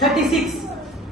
36।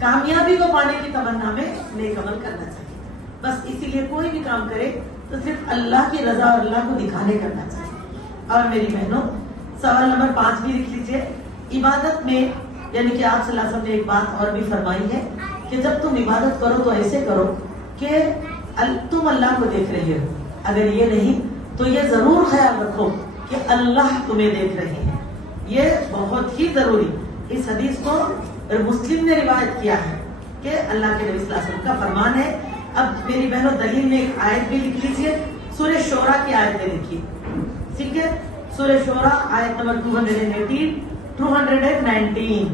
کامیابی کو پانے کی تمنا میں نیک عمل کرنا چاہیے. بس اسی لیے کوئی بھی کام کرے تو صرف اللہ کی رضا اور اللہ کو دکھانے کرنا چاہیے. اور میری بہنوں سوال نمبر 5 بھی لکھ لیجیے. عبادت میں یعنی کہ آپ صلی اللہ علیہ وسلم نے ایک بات اور بھی فرمائی ہے کہ جب تم عبادت کرو تو ایسے کرو کہ تم اللہ کو دیکھ رہے ہو. اگر یہ نہیں تو یہ ضرور خیال رکھو کہ اللہ تمہیں دیکھ رہے ہیں. یہ بہت ہی ضروری. اس حدیث کو مسلم نے روایت کیا ہے کہ اللہ کے نبی صلی اللہ علیہ وسلم کا فرمان ہے. اب میری بہنوں دلیل میں ایک آیت بھی لکھ لیجیے. سورہ شورا کی آیت میں لکھیے. ٹھیک ہے, سورہ شورا آیت نمبر 218 219.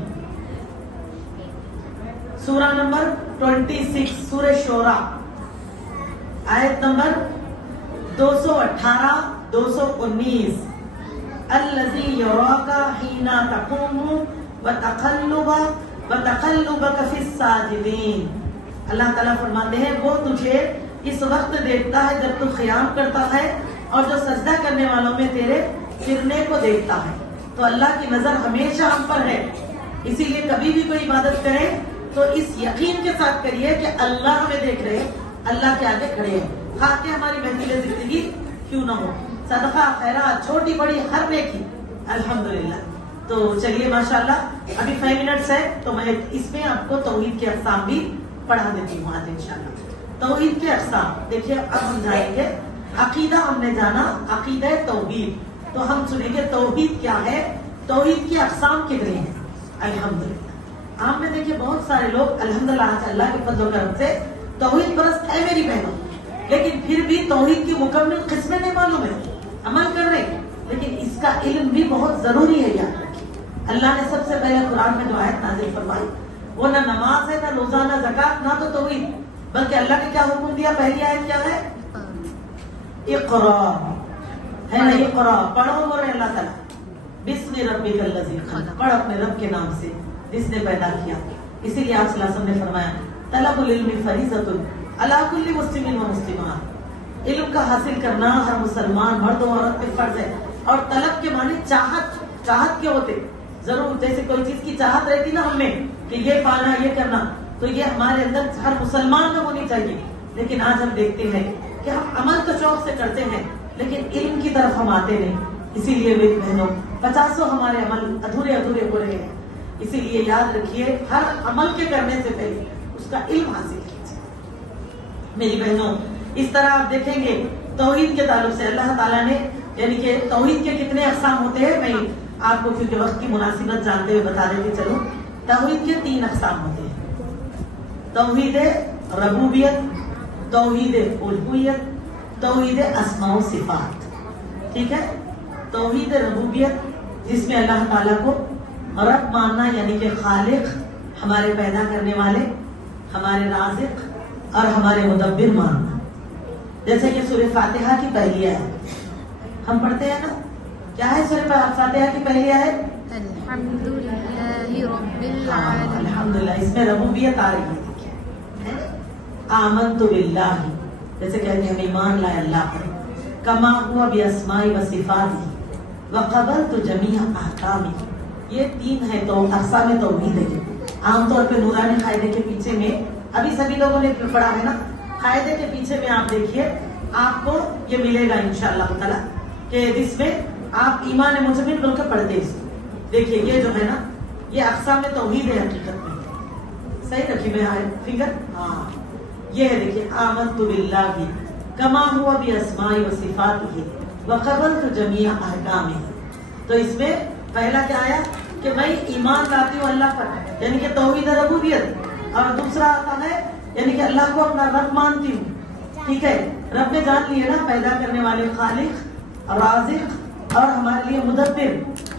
سورہ نمبر 26 سورہ شورا آیت نمبر 218 219. الذی یراک حین تقوم وتقلبک فی الساجدین. اللہ تعالیٰ فرماتے ہیں وہ تجھے اس وقت دیکھتا ہے جب تو قیام کرتا ہے اور جو سجدہ کرنے والوں میں تیرے پھرنے کو دیکھتا ہے. تو اللہ کی نظر ہمیشہ ہم پر ہے. اسی لیے کبھی بھی کوئی عبادت کرے تو اس یقین کے ساتھ کریے کہ اللہ ہمیں دیکھ رہے, اللہ کے آگے کھڑے ہیں. خواہ کہ ہماری محفل زندگی کیوں نہ ہو, صدقہ خیرات چھوٹی بڑی ہر نیکی الحمدللہ. تو چلیے ماشاءاللہ ابھی 5 منٹس ہے تو میں اس میں آپ کو توحید کے اقسام بھی پڑھا دیتی ہوں آج انشاءاللہ. توحید کے اقسام دیکھیے. اب ہم جائیں گے عقیدہ. ہم نے جانا عقیدہ توحید, تو ہم سنیں گے توحید کیا ہے, توحید کی اقسام کتنے ہیں. الحمدللہ آپ میں دیکھیے بہت سارے لوگ الحمدللہ آج اللہ کے فضل و کرم سے توحید پرست ہے میری بہنوں, لیکن پھر بھی توحید کی مکمل قسمیں نہیں معلوم ہے, عمل کر رہے. لیکن اس کا علم بھی بہت ضروری ہے. یاد رکھیے اللہ نے سب سے پہلے قرآن میں جو آیت نازل فرمائی وہ نہ نماز ہے, نہ روزہ, نہ زکات, نہ تو توحید, بلکہ اللہ نے کیا حکم دیا. پہلی آیت کیا ہے, اقرا ہے نا, اقرا پڑھو. بول رہے اللہ تعالیٰ بسم ربک الذی خلق, پڑھ اپنے رب کے نام سے جس نے پیدا کیا. اسی لیے آپ صلی اللہ علیہ وسلم نے فرمایا طلب العلم فریضۃ علی کل مسلم و مسلمات. علم کا حاصل کرنا ہر مسلمان مرد و عورت پہ فرض ہے. اور طلب کے معنی چاہت. چاہت کے ہوتے ضرور, جیسے کوئی چیز کی چاہت رہتی نا ہم میں کہ یہ پانا یہ کرنا, تو یہ ہمارے اندر ہر مسلمان میں ہونی چاہیے. لیکن آج ہم دیکھتے ہیں کہ ہم عمل تو شوق سے کرتے ہیں لیکن علم کی طرف ہم آتے نہیں. اسی لیے میری بہنوں 50 ہمارے عمل ادھورے ادھورے ہو رہے ہیں. اسی لیے یاد رکھیے ہر عمل کے کرنے سے پہلے اس کا علم حاصل کیجیے. میری بہنوں اس طرح آپ دیکھیں گے توحید کے تعلق سے اللہ تعالیٰ نے یعنی کہ توحید کے کتنے اقسام ہوتے ہیں. میں آپ کو کیونکہ وقت کی مناسبت جانتے ہوئے بتا دیتی چلوں. توحید کے 3 اقسام ہوتے ہیں. توحید ربوبیت, توحید الوہیت, توحید اسماء و صفات. ٹھیک ہے, توحید ربوبیت جس میں اللہ تعالیٰ کو رب ماننا یعنی کہ خالق, ہمارے پیدا کرنے والے, ہمارے رازق اور ہمارے مدبر ماننا. جیسے کہ سورہ فاتحہ کی پہلی آیت ہم پڑھتے ہیں نا, کیا ہے سورہ فاتحہ کی پہلی آیت, الحمدللہ رب العالمین. الحمدللہ اس میں ربوبیت آ رہی ہے. آمنت باللہ جیسے کہتے ہیں ہم ایمان لائے اللہ پر, کما ہوا باسماء و صفات وقبلت جمیع احکامہ. یہ 3 ہے تو اقسام توحید ہے. عام طور پہ نورانی قاعدے کے پیچھے میں ابھی سبھی لوگوں نے پڑھا ہے نا, قاعدے کے پیچھے میں آپ دیکھیے آپ کو یہ ملے گا انشاءاللہ تعالیٰ کہ جس میں آپ ایمان مجمل بول کر پڑھتے ہیں. دیکھیے یہ جو ہے نا یہ اقسام توحید ہے حقیقت میں. صحیح رکھی میں فکر, ہاں یہ ہے. دیکھیے آمنت باللہ کما ہوا باسماء و صفاتہ وقبلت جمیع احکامہ. تو اس میں پہلا کیا آیا کہ میں ایمان لاتی ہوں اللہ پر یعنی کہ توحید ربوبیت, اور دوسرا آتا ہے یعنی کہ اللہ کو اپنا رب مانتی ہوں. ٹھیک ہے, رب نے جان لیے نا پیدا کرنے والے خالق, رازق اور ہمارے لیے مدبر,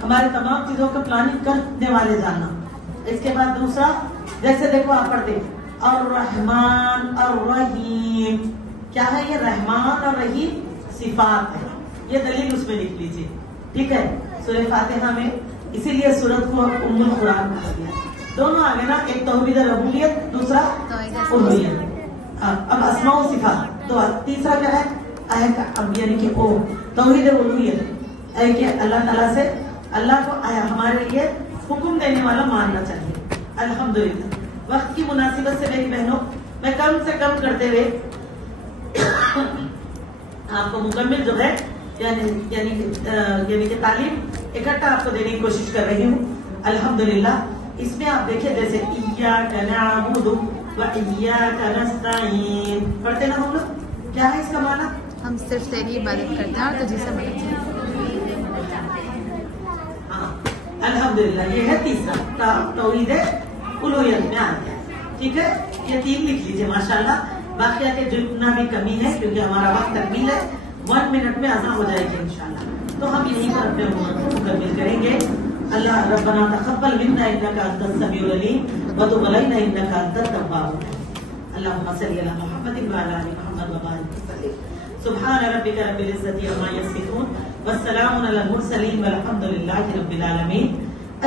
ہمارے تمام چیزوں کو پلاننگ کرنے والے جاننا. اس کے بعد دوسرا جیسے دیکھو آپ پڑھتے الرحمن الرحیم. کیا ہے یہ رحمان اور رحیم صفات ہے. یہ دلیل اس میں لکھ لیجیے. ٹھیک ہے, سورہ فاتحہ میں اسی لیے سورت کو ام القرآن کہا گیا. دونوں آگے نا, ایک توحید ربوبیت دوسرا الوہیت. اب اسماء و صفات تو تیسرا کیا ہے یعنی کہ او توحید الوہیت ہے کہ اللہ تعالیٰ سے اللہ کو ہمارے لیے حکم دینے والا ماننا چاہیے. الحمدللہ وقت کی مناسبت سے میری بہنوں میں کم سے کم کرتے ہوئے آپ کو مکمل جو ہے یعنی کہ تعلیم اکٹھا آپ کو دینے کی کوشش کر رہی ہوں الحمدللہ. اس میں آپ دیکھیں جیسے ایاک نعبد و ایاک نستعین پڑھتے نا ہم لوگ. کیا ہے اس کا معنی؟ ہم صرف تیری عبادت کرتے ہیں اور تجھے سے مدد چاہتے ہیں. الحمدللہ یہ ہے تیسرا توحید الوہیت میں آ گیا. ٹھیک ہے یہ 3 لکھ لیجیے ماشاءاللہ. باقیہ کے جتنا بھی کمی ہے کیونکہ ہمارا وقت تکمیل ہے 1 منٹ میں اذان ہو جائے گی انشاءاللہ. تو ہم یہیں پر اپنے مکمل کریں گے. اللہ ربنا تقبل منا انك انت السميع العليم وتب علينا انك انت التواب الرحيم. اللهم صل على محمد وعلى ال محمد وبارك وسلم. سبحان ربك رب العزة عما يصفون والسلام على المرسلين والحمد لله رب العالمين.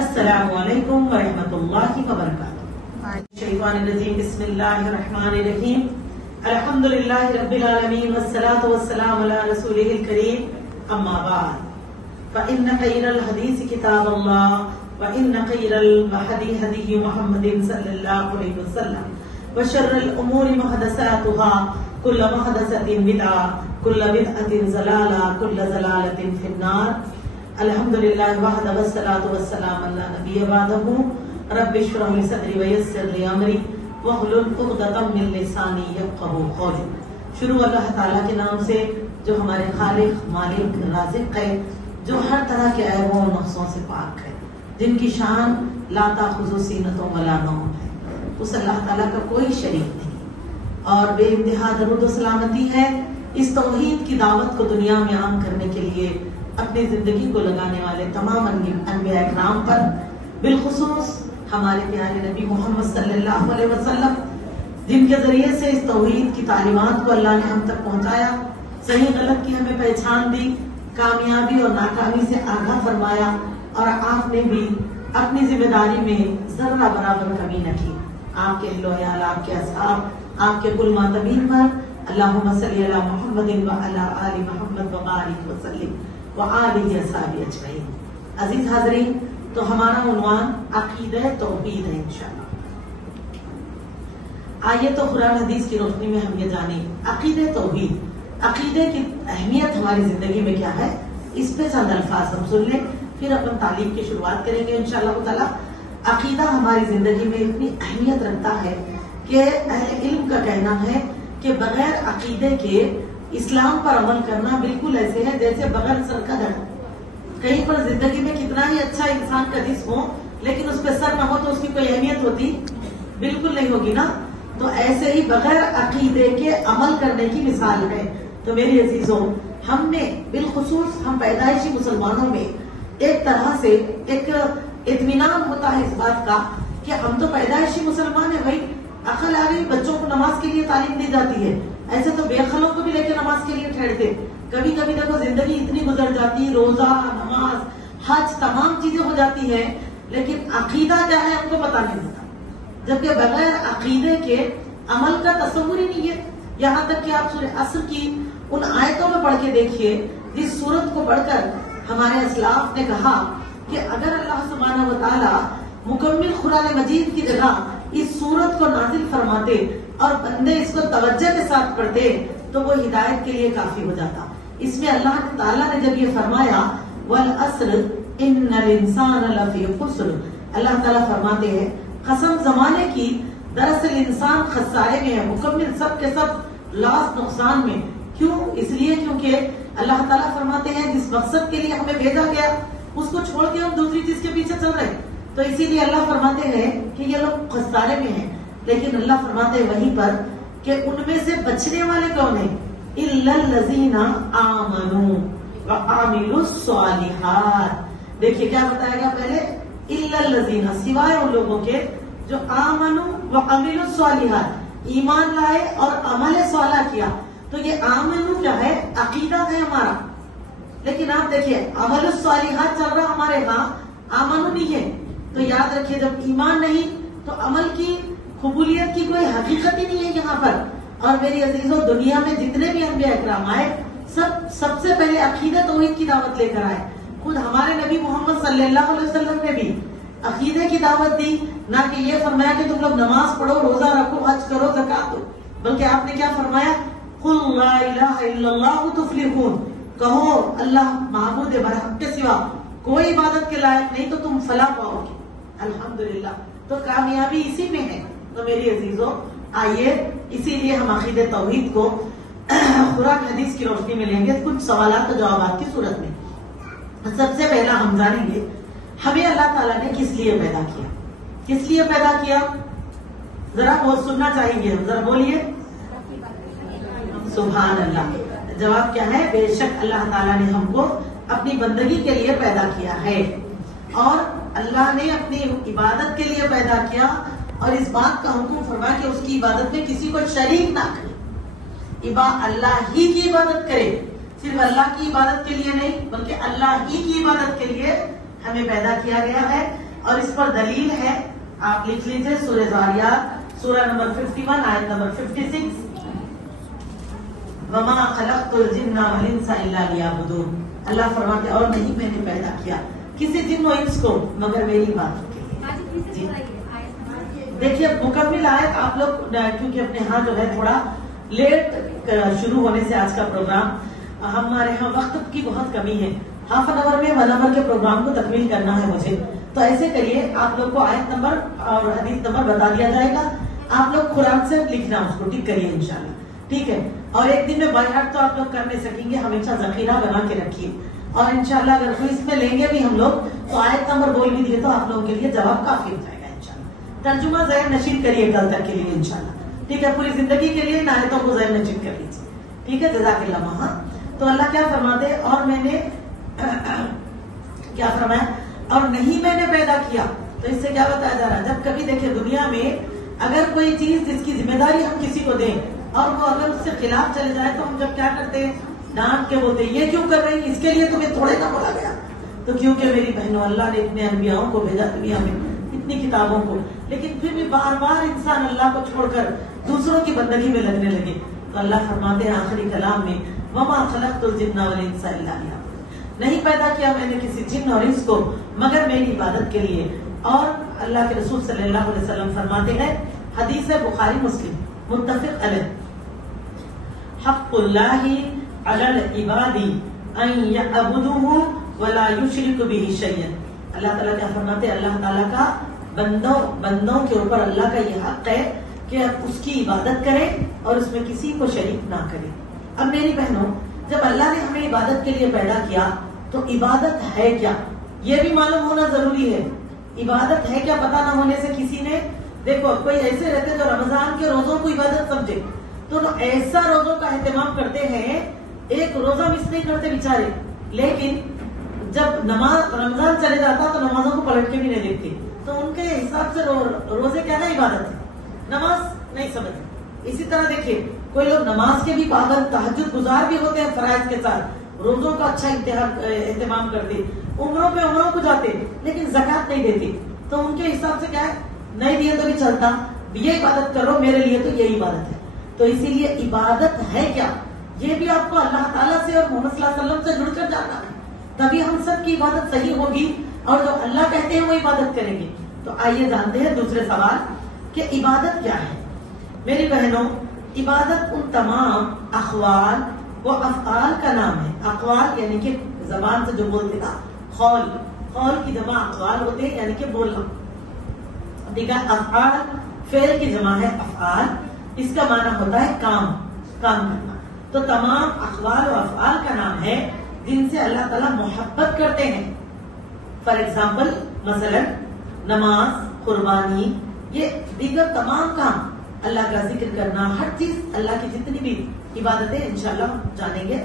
السلام علیکم ورحمۃ اللہ وبرکاتہ. الشیطان الرجیم بسم اللہ الرحمن الرحیم. الحمد للہ رب العالمین والصلاة والسلام علی رسولہ الکریم. اما بعد فإن خیر الحدیث کتاب اللہ وإن خیر الہدی ہدی محمد صلی اللہ علیہ وسلم وشر الامور محدثاتها كل محدثة بدعة كل بدعة ضلالة كل ضلالة في النار. الحمدللہ وحدہ والصلاة والسلام علی نبی بعدہ. رب اشرح لی صدری ویسر لی امری واحلل عقدۃ من لسانی یفقہوا قولی. شروع اللہ تعالیٰ کے نام سے جو ہمارے خالق مالک رازق ہے، جو ہر طرح کے عیبوں اور نقصوں سے پاک ہے، جن کی شان لا تأخذہ سینۃ ولا نوم ہے. اس اللہ تعالیٰ کا کوئی شریک نہیں اور بے انتہا درود و سلامتی ہے اس توحید کی دعوت کو دنیا میں عام کرنے کے لیے اپنی زندگی کو لگانے والے تمام انبیاء اکرام پر، بالخصوص ہمارے پیارے نبی محمد صلی اللہ علیہ وسلم جن کے ذریعے سے اس توحید کی تعلیمات کو اللہ نے ہم تک پہنچایا، صحیح غلط کی ہمیں پہچان دی، کامیابی اور ناکامی سے آگاہ فرمایا، اور آپ نے بھی اپنی ذمہ داری میں ذرہ برابر کمی نہ کی. آپ کے اہل و عیال، آپ کے اصحاب، آپ کے کل ماتبین پر اللہم صلی علی محمد وعلی آل محمد وبارک وسلم وآلہ اصحابہ اجمعین. عزیز حاضرین، تو ہمارا عنوان عقیدہ توحید ہے انشاءاللہ. آئیے تو قرآن حدیث کی روشنی میں ہم یہ جانیں عقیدہ توحید، عقیدے کی اہمیت ہماری زندگی میں کیا ہے. اس پہ چند الفاظ ہم سن لیں، پھر اپن تعلیم کی شروعات کریں گے انشاءاللہ تعالی. عقیدہ ہماری زندگی میں اتنی اہمیت رکھتا ہے کہ اہل علم کا کہنا ہے کہ بغیر عقیدے کے اسلام پر عمل کرنا بالکل ایسے ہے جیسے بغیر سر کا گھر. کہیں پر زندگی میں کتنا ہی اچھا انسان کا جسم ہو لیکن اس پہ سر نہ ہو تو اس کی کوئی اہمیت ہوتی بالکل نہیں ہوگی نا. تو ایسے ہی بغیر عقیدے کے عمل کرنے کی مثال ہے. تو میری عزیزوں، ہم میں بالخصوص ہم پیدائشی مسلمانوں میں ایک طرح سے ایک اطمینان ہوتا ہے اس بات کا کہ ہم تو پیدائشی مسلمان ہیں. بھائی عقل آ گئی، بچوں کو نماز کے لیے تعلیم دی جاتی ہے. ایسے تو بے عقلوں کو بھی لے کے نماز کے لیے ٹھہرتے. کبھی کبھی دیکھو زندگی اتنی گزر جاتی، روزہ، نماز، حج، تمام چیزیں ہو جاتی ہیں، لیکن عقیدہ کیا ہے ہم کو پتا نہیں ہوتا. جبکہ بغیر عقیدے کے عمل کا تصور ہی نہیں ہے. یہاں تک کہ آپ سورہ عصر کی ان آیتوں میں پڑھ کے دیکھیے جس سورت کو پڑھ کر ہمارے اسلاف نے کہا کہ اگر اللہ سبحانہ و تعالی مکمل قرآن مجید کی جگہ اس سورت کو نازل فرماتے اور بندے اس کو توجہ کے ساتھ پڑھتے تو وہ ہدایت کے لیے کافی ہو جاتا. اس میں اللہ تعالیٰ نے جب یہ فرمایا والعصر ان الانسان لفی خسر، اللہ تعالیٰ فرماتے ہیں قسم زمانے کی، دراصل انسان خسارے میں ہے، مکمل سب کے سب لاس نقصان میں. کیوں؟ اس لیے کیونکہ اللہ تعالیٰ فرماتے ہیں جس مقصد کے لیے ہمیں بھیجا گیا اس کو چھوڑ کے ہم دوسری چیز کے پیچھے چل رہے ہیں. تو اسی لیے اللہ فرماتے ہیں کہ یہ لوگ خسارے میں ہیں. لیکن اللہ فرماتے ہیں وہیں پر کہ ان میں سے بچنے والے کون ہیں؟ اِلَّا الَّذِينَ آمَنُوا وَعَمِلُوا الصَّالِحَاتِ. دیکھیے کیا بتایا گیا پہلے، اِلَّا الَّذِينَ سوائے ان لوگوں کے جو آمنوا وعملوا الصالحات، ایمان لائے اور عمل صالح کیا. تو یہ آمنوا کیا ہے؟ عقیدہ ہے ہمارا. لیکن آپ دیکھیے عمل الصالحات چل رہا ہمارے ہاں، آمنوا نہیں ہے. تو یاد رکھیے جب ایمان نہیں تو عمل کی قبولیت کی کوئی حقیقت ہی نہیں ہے یہاں پر. اور میری عزیزوں، دنیا میں جتنے بھی انبیاء اکرام آئے سب سے پہلے عقیدہ توحید کی دعوت لے کر آئے. خود ہمارے نبی محمد صلی اللہ علیہ وسلم نے بھی عقیدے کی دعوت دی، نہ کہ یہ فرمایا کہ تم لوگ نماز پڑھو، روزہ رکھو، حج کرو، زکات دو، بلکہ آپ نے کیا فرمایا؟ قل لا الہ الا اللہ تفلحون، کہو اللہ معبود برحق کے سوا کوئی عبادت کے لائق نہیں تو تم فلاح پاؤ گے۔ الحمدللہ، تو کامیابی اسی میں ہے۔ تو میری عزیزوں، آئیے اسی لیے ہم عقیدہ توحید کو قرآن حدیث کی روشنی میں لیں گے، کچھ سوالات و جوابات کی صورت میں۔ سب سے پہلا ہم جانیں گے ہمیں اللہ تعالیٰ نے کس لیے پیدا کیا، کس لیے پیدا کیا؟ ذرا وہ سننا چاہیں گے، ذرا بولیے سبحان اللہ۔ جواب کیا ہے؟ بے شک اللہ تعالیٰ نے ہم کو اپنی بندگی کے لیے پیدا کیا ہے، اور اللہ نے اپنی عبادت کے لیے پیدا کیا، اور اس بات کا حکم فرمایا کہ اس کی عبادت میں کسی کو شریک نہ کرے، اللہ ہی کی عبادت کرے، صرف اللہ کی عبادت کے لیے نہیں بلکہ اللہ ہی کی عبادت کے لیے ہمیں پیدا کیا گیا ہے۔ اور اس پر دلیل ہے، آپ لکھ لیجئے سورہ ذاریات سورہ نمبر 51 آیت نمبر 56، وَمَا خَلَقْتُ الْجِنَّ وَالْإِنسَ إِلَّا لِيَعْبُدُونَ، اللہ فرماتے اور نہیں میں نے پیدا کیا کسی جن و انس کو مگر میری عبادت کے لیے۔ دیکھیے مکمل آیت آپ لوگ، کیونکہ اپنے ہاں جو ہے تھوڑا لیٹ شروع ہونے سے آج کا پروگرام، ہمارے ہاں وقت کی بہت کمی ہے، ہاف این آور میں 1 آور کے پروگرام کو تکمیل کرنا ہے مجھے، تو ایسے کریے آپ لوگ کو آیت نمبر اور حدیث نمبر بتا دیا جائے گا، آپ لوگ قرآن سے لکھنا، اس کو ٹک کریے انشاءاللہ، ٹھیک ہے؟ اور ایک دن میں بائی ہارٹ تو آپ لوگ کر نہیں سکیں گے، ہمیشہ ذخیرہ بنا کے رکھیے، اور انشاءاللہ اگر کوئی اس میں لیں گے بھی ہم لوگ تو آیت نمبر بول بھی دیے تو آپ لوگوں کے لیے جواب کافی ہو جائے گا انشاءاللہ۔ ترجمہ ذہن نشین کریے کل تک کے لیے انشاءاللہ، ٹھیک ہے؟ پوری زندگی کے لیے ان آیتوں کو ذہن نشین کر لیجیے، ٹھیک ہے؟ جزاک اللہ ماں۔ تو اللہ کیا فرماتے ہیں؟ اور میں نے کیا فرمایا؟ اور نہیں میں نے پیدا کیا، تو اس سے کیا بتایا جا رہا ہے؟ جب کبھی دیکھیں دنیا میں اگر کوئی چیز جس کی ذمہ داری ہم کسی کو دیں اور وہ اگر اس سے خلاف چلے جائے تو ہم جب کیا کرتے ہیں؟ ڈانٹ کے بولتے ہیں یہ کیوں کر رہی، اس کے لیے تمہیں تھوڑے نہ بولا گیا؟ تو کیونکہ میری بہنوں اللہ نے اتنے انبیاؤں کو بھیجا دنیا میں، اتنی کتابوں کو، لیکن پھر بھی بار بار انسان اللہ کو چھوڑ کر دوسروں کی بندگی میں لگنے لگے، تو اللہ فرماتے ہیں آخری کلام میں وَمَا خَلَقْتُ الْجِنَّ وَالْإِنسَ إِلَّا لِيَعْبُدُونَ، نہیں پیدا کیا میں نے کسی جن اور انس کو مگر میری عبادت کے لیے۔ اور اللہ کے رسول صلی اللہ علیہ وسلم فرماتے ہیں، حدیث بخاری مسلم متفق علیہ، حق اللہ علی العباد ان یعبدوہ ولا یشرک بہ شیئا، اللہ تعالیٰ کیا فرماتے ہیں؟ اللہ تعالیٰ کا بندوں کے اوپر اللہ کا یہ حق ہے کہ اس کی عبادت کرے اور اس میں کسی کو شریک نہ کرے۔ اب میری بہنوں، جب اللہ نے ہمیں عبادت کے لیے پیدا کیا تو عبادت ہے کیا یہ بھی معلوم ہونا ضروری ہے۔ عبادت ہے کیا پتہ نہ ہونے سے کسی نے، دیکھو کوئی ایسے رہتے جو رمضان کے روزوں کو عبادت سمجھے تو ایسا روزوں کا اہتمام کرتے ہیں، ایک روزہ مس نہیں کرتے بیچارے، لیکن جب نماز رمضان چلے جاتا تو نمازوں کو پلٹ کے بھی نہیں دیکھتے، تو ان کے حساب سے روزے کیا ہے؟ عبادت ہے، نماز نہیں سمجھتے۔ اسی طرح دیکھیے کوئی لوگ نماز کے بھی پابند، تہجد گزار بھی ہوتے ہیں فرائض کے ساتھ، روزوں کا اچھا اہتمام کرتے، عمروں کو جاتے لیکن زکات نہیں دیتے، تو ان کے حساب سے کیا ہے؟ نہیں دیے تو بھی چلتا، یہ عبادت کرو میرے لیے تو یہ عبادت ہے۔ تو اسی لیے عبادت ہے کیا یہ بھی آپ کو اللہ تعالیٰ سے اور محمد صلی اللہ علیہ وسلم سے جڑ کر جانا ہے، تبھی ہم سب کی عبادت صحیح ہوگی اور جو اللہ کہتے ہیں وہ عبادت کریں گے۔ تو آئیے جانتے ہیں دوسرے سوال کہ عبادت کیا ہے۔ میری بہنوں، عبادت ان تمام اقوال و افعال کا نام ہے۔ اقوال یعنی کہ زبان سے جو بولتے نا، قول کی جمع اقوال ہوتے ہیں یعنی کہ بولنا، دیگر افعال فعل کی جمع ہے افعال، اس کا معنی ہوتا ہے کام کرنا۔ تو تمام اقوال و افعال کا نام ہے جن سے اللہ تعالیٰ محبت کرتے ہیں۔ فار ایگزامپل مثلا نماز، قربانی، یہ دیگر تمام کام، اللہ کا ذکر کرنا، ہر چیز اللہ کی جتنی بھی عبادتیں انشاءاللہ ہم جانیں گے۔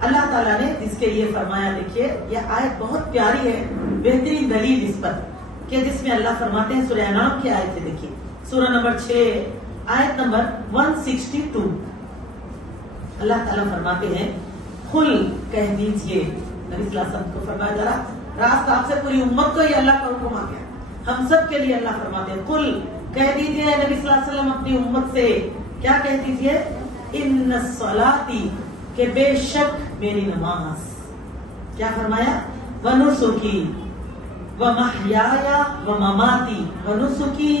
اللہ تعالیٰ نے جس کے لیے فرمایا، دیکھیے یہ آیت بہت پیاری ہے، بہترین دلیل اس پر کہ جس میں اللہ فرماتے ہیں، سورہ انعام کی آیت ہے، دیکھیے سورہ نمبر 6 آیت نمبر 162، اللہ تعالیٰ فرماتے ہیں، قل کہہ دیجئے، نبی صلی اللہ علیہ وسلم کو فرمایا جا رہا، راست آپ سے پوری امت کو یہ اللہ کا حکم آ گیا، ہم سب کے لیے اللہ فرماتے ہیں، قل کہہ دیجئے نبی صلی اللہ علیہ وسلم اپنی امت سے، کیا کہہ دیجئے؟ ان الصلاۃ، کہ بے شک میری نماز، کیا فرمایا؟ ونسکی، ومحیایا ومماتی ونسکی،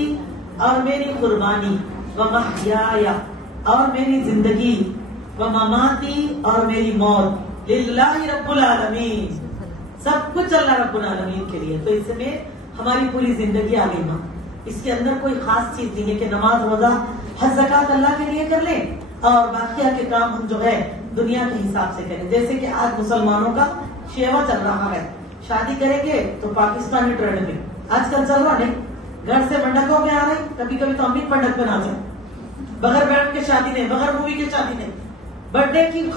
اور میری قربانی، ومحیایا اور میری زندگی، ومماتی اور میری موت، للہ رب العالمین، سب کچھ اللہ رب العالمین کے لیے. تو اس میں ہماری پوری زندگی آ گئی ماں. اس کے اندر کوئی خاص چیز نہیں ہے کہ نماز روزہ حج زکات اللہ کے لیے کر لیں اور باقیہ کے کام ہم جو ہے دنیا کے حساب سے کریں. جیسے کہ آج مسلمانوں کا شیوا چل رہا ہے، شادی کریں گے تو پاکستانی ٹرینڈ میں آج کل چل رہا نہیں، گھر سے منڈکوں میں آ رہے، کبھی کبھی تو ہم بھی منڈک میں نہ جائیں، بغیر بینڈ کے شادی نہیں، بغیر مووی کے شادی نہیں، برتھ ڈے کی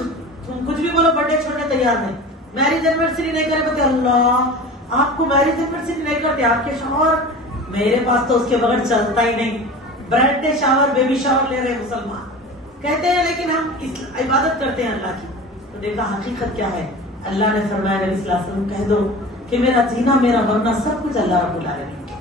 کچھ بھی بولو برتھ ڈے چھوڑنے تیار نہیں، میرج اینیورسری نہیں کرے بولتے اللہ آپ کو میرج اینیورسری نہیں کرتے آپ کے شوہر، میرے پاس تو اس کے بغیر چلتا ہی نہیں. Birth day shower baby shower لے رہے مسلمان کہتے ہیں، لیکن ہم عبادت کرتے ہیں اللہ کی. تو دیکھا حقیقت کیا ہے. اللہ نے فرمایا نبی صلی اللہ علیہ وسلم کہہ دو کہ میرا جینا میرا مرنا سب کچھ اللہ رب العالمین.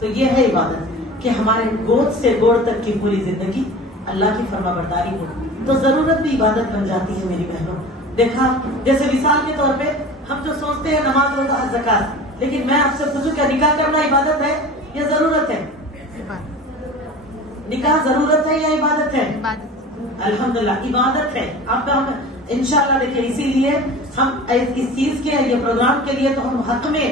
تو یہ ہے عبادت کہ ہمارے گود سے گوڑ تک کی پوری زندگی اللہ کی فرما برداری ہو. تو ضرورت بھی عبادت بن جاتی ہے میری بہنوں. دیکھا جیسے مثال کے طور پہ ہم جو سوچتے ہیں نماز روزہ حج زکات، لیکن میں آپ سے پوچھوں کیا نکاح کرنا عبادت ہے یا ضرورت ہے؟ نکاح ضرورت ہے یا عبادت ہے؟ الحمدللہ عبادت ہے. آپ کا ہم انشاءاللہ دیکھیں، اسی لیے ہم اس چیز کے یہ پروگرام کے لیے تو ہم حق میں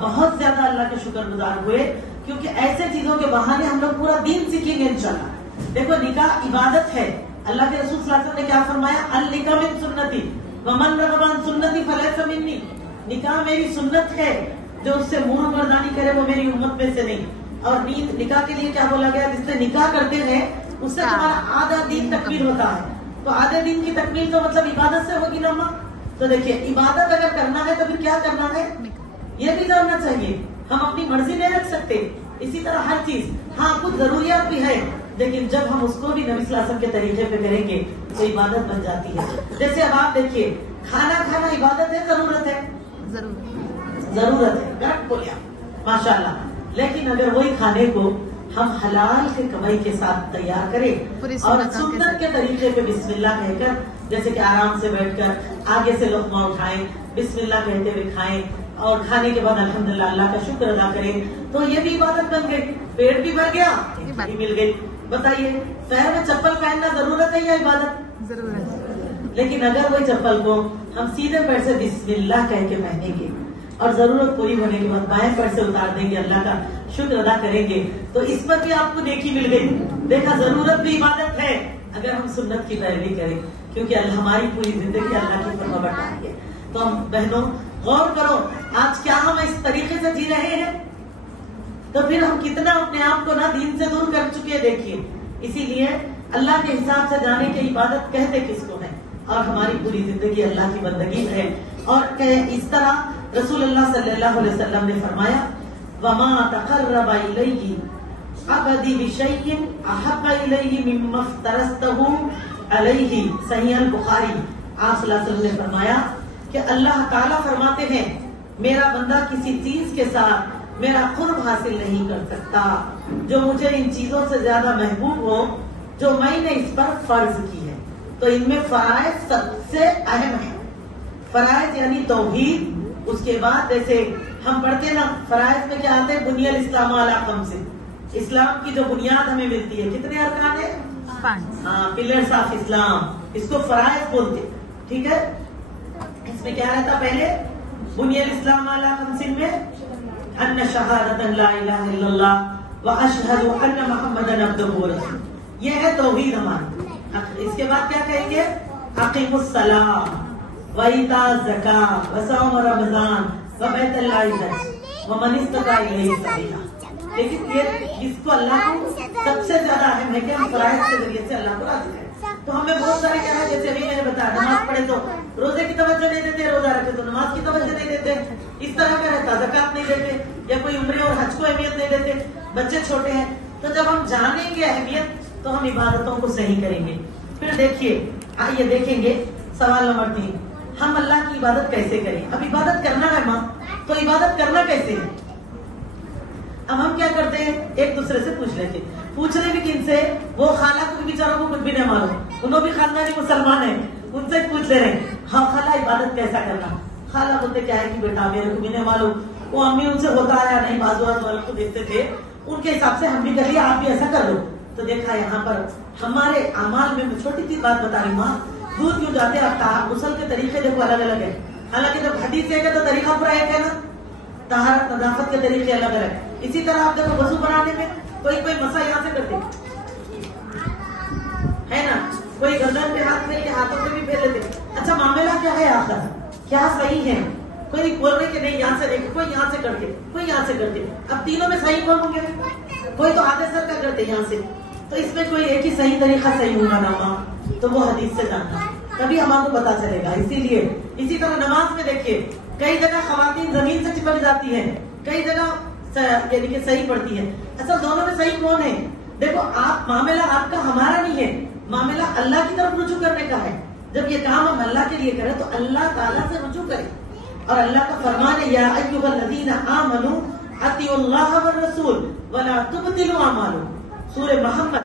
بہت زیادہ اللہ کے شکر گزار ہوئے، کیونکہ ایسے چیزوں کے بہانے ہم لوگ پورا دین سیکھیں گے انشاءاللہ. دیکھو نکاح عبادت ہے. اللہ کے رسول صلی اللہ علیہ وسلم نے کیا فرمایا؟ النکاح من سنتی ومن رغب عن سنتی فلیس منی. نکاح میری سنت ہے، جو اس سے منہ مردانی کرے وہ میری امت میں سے نہیں. اور نکاح کے لیے کیا بولا گیا؟ جس سے نکاح کرتے ہیں اس سے تمہارا آدھا دین تکمیل ہوتا ہے. تو آدھے دین کی تکمیل تو مطلب عبادت سے ہوگی نا ماں. تو دیکھیے عبادت اگر کرنا ہے تو پھر کیا کرنا ہے یہ بھی جاننا چاہیے. ہم اپنی مرضی نہیں رکھ سکتے. اسی طرح ہر چیز، ہاں کچھ ضروریات بھی ہے، لیکن جب ہم اس کو بھی نبی صلی اللہ علیہ وسلم کے طریقے پہ کریں گے تو عبادت بن جاتی ہے. جیسے اب آپ دیکھیے کھانا کھانا عبادت ہے ضرورت ہے؟ ضرورت ہے. کریکٹ بولے آپ ماشاء اللہ. لیکن اگر وہی کھانے کو ہم حلال کے کمائی کے ساتھ تیار کریں اور سنت کے طریقے پہ بسم اللہ کہہ کر، جیسے کہ آرام سے بیٹھ کر آگے سے لقمہ اٹھائیں، بسم اللہ کہتے ہوئے کھائیں اور کھانے کے بعد الحمدللہ اللہ کا شکر ادا کریں، تو یہ بھی عبادت بن گئی. پیٹ بھی بھر گیا، بھی مل گئی. بتائیے پیر میں چپل پہننا ضرورت ہے یا عبادت؟ ضرورت. لیکن اگر وہی چپل کو ہم سیدھے پیر سے بسم اللہ کہہ کے پہنیں گے اور ضرورت پوری ہونے کے بعد بائیں پیر سے اتار دیں گے، اللہ کا شکر ادا کریں گے، تو اس پر بھی آپ کو نیکی مل گئی. دیکھا ضرورت بھی عبادت ہے اگر ہم سنت کی پیروی کریں، کیونکہ ہماری پوری زندگی اللہ کی فرما برداری ہے. تو ہم بہنوں غور کرو آج کیا ہم اس طریقے سے جی رہے ہیں، تو پھر ہم کتنا اپنے آپ کو نہ دین سے دور کر چکے. دیکھیے اسی لیے اللہ کے حساب سے جانے کی عبادت کہتے کس کو ہے، اور ہماری پوری زندگی اللہ کی بندگی ہے. اور اس طرح رسول اللہ صلی اللہ علیہ وسلم نے فرمایا وَمَا تَقَرَّبَ إِلَيْهِ عَبْدِي بِشَيْءٍ أَحَبَّ إِلَيْهِ مِمَّا افْتَرَضْتُهُ عَلَيْهِ. صحیح البخاری. آپ صلی اللہ علیہ وسلم نے فرمایا کہ اللہ تعالیٰ فرماتے ہیں میرا بندہ کسی چیز کے ساتھ میرا قرب حاصل نہیں کر سکتا جو مجھے ان چیزوں سے زیادہ محبوب ہو جو میں نے اس پر فرض کی ہے. تو ان میں فرائض سب سے اہم ہے. فرائض یعنی توحید. اس کے بعد جیسے ہم پڑھتے نا فرائض میں کیا آتے ہیں؟ بنی الاسلام علی خمس. اسلام کی جو بنیاد ہمیں ملتی ہے کتنے ارکان ہیں؟ 5. ہاں پلرز آف اسلام، اس کو فرائض بولتے. ٹھیک ہے. اس میں کیا رہتا؟ پہلے بنی الاسلام علی خمس میں ان شہادت لا الہ الا اللہ واشہد ان محمدا عبدہ ورسولہ، یہ ہے توحید ہماری. اس کے بعد کیا کہیں گے؟ اقیموا الصلاۃ وایتاء الزکاۃ وصوم رمضان وبیت اللہ الحج ومن استطاع الیہ سبیلا. لیکن یہ جس کو اللہ کو سب سے زیادہ اہم ہے کہ ہم فرائض کے ذریعے سے اللہ کو راضی کریں. تو ہمیں بہت سارے کیا ہے، جیسے ابھی میں نے بتایا نماز پڑھے تو روزے کی توجہ نہیں دیتے، روزہ رکھے تو نماز کی توجہ نہیں دیتے، اس طرح کا رہتا. زکات نہیں دیتے یا کوئی عمرے اور حج کو اہمیت نہیں دیتے، بچے چھوٹے ہیں. تو جب ہم جانیں گے اہمیت تو ہم عبادتوں کو صحیح کریں گے. پھر دیکھیے آئیے دیکھیں گے سوال نمبر 3، ہم اللہ کی عبادت کیسے کریں؟ اب عبادت کرنا ہے ماں، تو عبادت کرنا کیسے ہے؟ اب ہم کیا کرتے ہیں ایک دوسرے سے پوچھ لیتے. پوچھ رہے بھی کن سے؟ وہ خالہ کو بھی بیچاروں کو کچھ بھی نہیں معلوم، انہوں بھی خاندانی مسلمان ہیں، ان سے پوچھ لے رہے ہیں ہاں خالہ عبادت کیسا کرنا. خالہ بولتے کیا ہے کہ بیٹا میرے کو بھی نہیں معلوم، وہ امی ان سے ہوتا آیا نہیں، بازو والوں کو دیکھتے تھے، ان کے حساب سے ہم بھی کر لیا، آپ بھی ایسا کر لو. تو دیکھا یہاں پر ہمارے اعمال میں چھوٹی سی بات بتا رہی ماں، دودھ کیوں جاتے ہیں، اب غسل کے طریقے دیکھو الگ الگ ہے. حالانکہ جب حدیث ہے تو طریقہ پورا ایک ہے نا، طہارت نظافت کے طریقے الگ الگ ہے. اسی طرح آپ دیکھو وضو بنانے میں کوئی مسا یہاں سے کرتے ہے نا، کوئی گردن پہ ہاتھ نہیں، ہاتھوں پہ بھی پھیر لیتے. اچھا معاملہ کیا ہے آپ کا، کیا صحیح ہے؟ کوئی بول رہے کہ نہیں یہاں سے دیکھے، کوئی یہاں سے کرتے، کوئی یہاں سے کرتے. اب تینوں میں صحیح کون ہوں گے؟ کوئی تو آدھے سر کا کرتے یہاں سے، تو اس میں کوئی ایک ہی صحیح طریقہ صحیح ہوگا نا ماں، تو وہ حدیث سے جاننا تبھی ہمارے کو پتا چلے گا. اسی لیے اسی طرح نماز میں دیکھیے کئی جگہ خواتین زمین سے چپک جاتی ہیں، کئی جگہ یعنی کہ صحیح پڑتی ہے. اصل دونوں میں صحیح کون ہے؟ دیکھو آپ معاملہ آپ کا ہمارا نہیں ہے، معاملہ اللہ کی طرف رجوع کرنے کا ہے. جب یہ کام ہم اللہ کے لیے کریں تو اللہ تعالیٰ سے رجوع کریں. اور اللہ کا فرمان ہے یا ایھا الذین آمنوا اطیعوا اللہ والرسول ولا تبطلوا اعمالکم، سورہ محمد